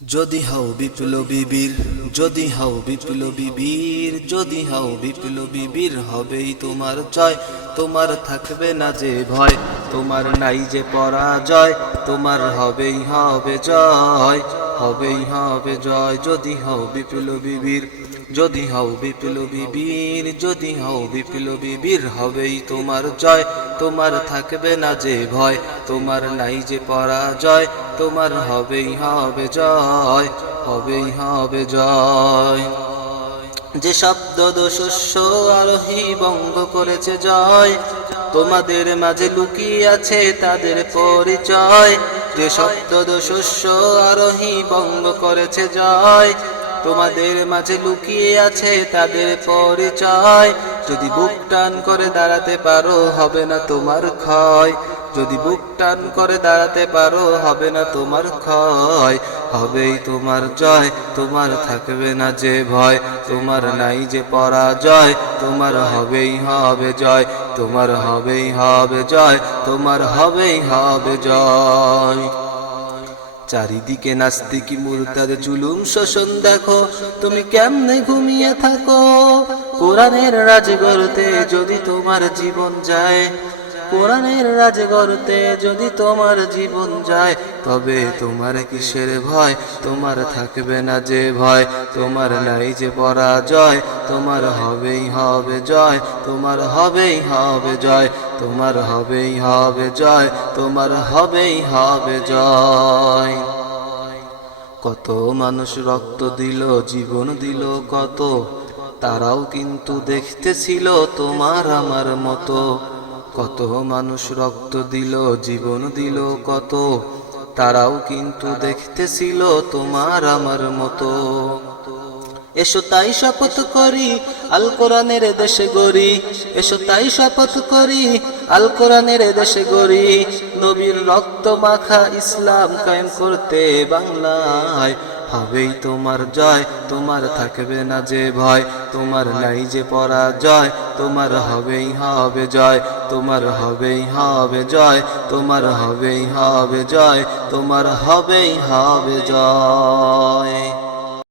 যদি হও বিপ্লবী বীর, যদি হও বিপ্লবী বীর, যদি হও বিপ্লবী বীর, হবেই তোমার জয়। তোমার থাকবে না যে ভয়, তোমার নাই যে পরাজয়, তোমার হবেই হবে জয়, হবেই হবে জয়। যদি হও বিপ্লবী বীর, যদি হও বিপ্লবী বীর, যদি হও বিপ্লবী বীর, হবেই তোমার জয়। তোমার থাকবে না যে ভয়, তোমার নাই যে পরাজয়, তোমার হবেই হবে জয়, হবেই হবে জয়। যে শব্দ শস্য আরোহী বঙ্গ করেছে জয়, তোমাদের মাঝে লুকিয়ে আছে তাদের পরিচয়। যে শব্দ শস্য আরোহী বঙ্গ করেছে জয়, তোমাদের মাঝে লুকিয়ে আছে তাদের পরিচয়। যদি বুক টান করে দাঁড়াতে পারো হবে না তোমার ক্ষয়, যদি বুক টান করে দাঁড়াতে পারো হবে না তোমার ক্ষয়, হবেই তোমার জয়। তোমার থাকবে না যে ভয়, তোমার নাই যে পরাজয়, তোমার হবেই হবে জয়, তোমার হবেই হবে জয়, তোমার হবেই হবে জয়। চারিদিকে নাস্তিক মুরতাদ জুলুম শোষণ দেখো, তুমি কেমনে ঘুমিয়ে থাকো? কোরআনের রাজ গড়তে যদি তোমার জীবন যায়, কোরআনের রাজ গড়তে যদি তোমার জীবন যায়, তবে তোমার কিসের ভয়? তোমার থাকবে না যে ভয়, তোমার নাই যে পরাজয়, তোমার হবেই হবে জয়, তোমার হবেই হবে জয়, তোমার হবেই হবে জয়, তোমার হবেই হবে জয়। কত মানুষ রক্ত দিল, জীবন দিল কত, তারাও কিন্তু দেখতে ছিল তোমার আমার মতো। কত মানুষ রক্ত দিল, জীবন দিল কত, তারাও কিন্তু দেখতে ছিল তোমার আমার মতো। এসো তাই শপথ করি আল কোরআনের দেশে গড়ি, এসো তাই শপথ করি আল কোরআনের দেশে গড়ি। নবীর রক্ত মাখা ইসলাম কায়েম করতে বাংলায়, হবেই তোমার জয়। তোমার থাকবে না যে ভয়, তোমার নাই যে পরাজয়, তোমার হবেই হবে জয়, তোমার হবেই হবে জয়, তোমার হবেই হবে জয়, তোমার হবেই হবে জয়।